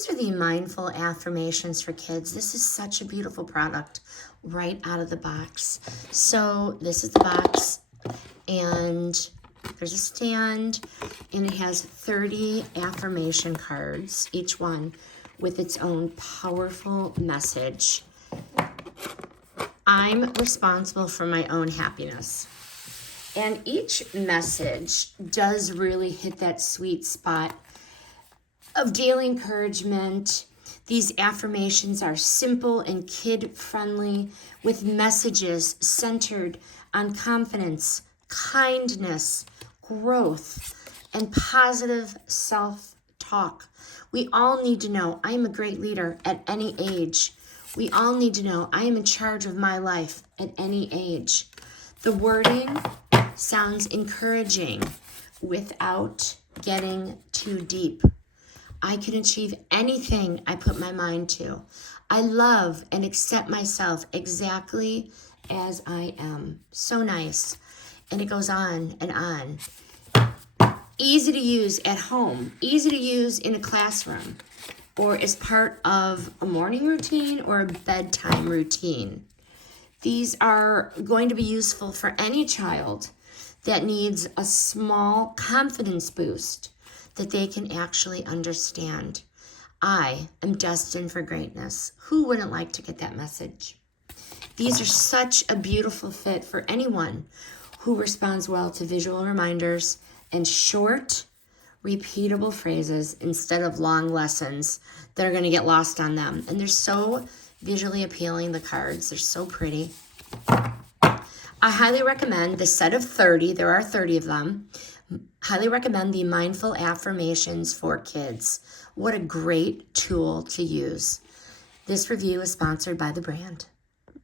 These are the mindful affirmations for kids. This is such a beautiful product right out of the box. So this is the box, and there's a stand, and it has 30 affirmation cards, each one with its own powerful message. I'm responsible for my own happiness. And each message does really hit that sweet spot of daily encouragement. These affirmations are simple and kid-friendly, with messages centered on confidence, kindness, growth, and positive self-talk. We all need to know I am a great leader at any age. We all need to know I am in charge of my life at any age. The wording sounds encouraging without getting too deep. I can achieve anything I put my mind to. I love and accept myself exactly as I am. So nice. And it goes on and on. Easy to use at home, easy to use in a classroom, or as part of a morning routine or a bedtime routine. These are going to be useful for any child that needs a small confidence boost that they can actually understand. I am destined for greatness. Who wouldn't like to get that message? These are such a beautiful fit for anyone who responds well to visual reminders and short, repeatable phrases instead of long lessons that are going to get lost on them. And they're so visually appealing, the cards. They're so pretty. I highly recommend the set of 30. There are 30 of them. Highly recommend the mindful affirmations for kids. What a great tool to use. This review is sponsored by the brand.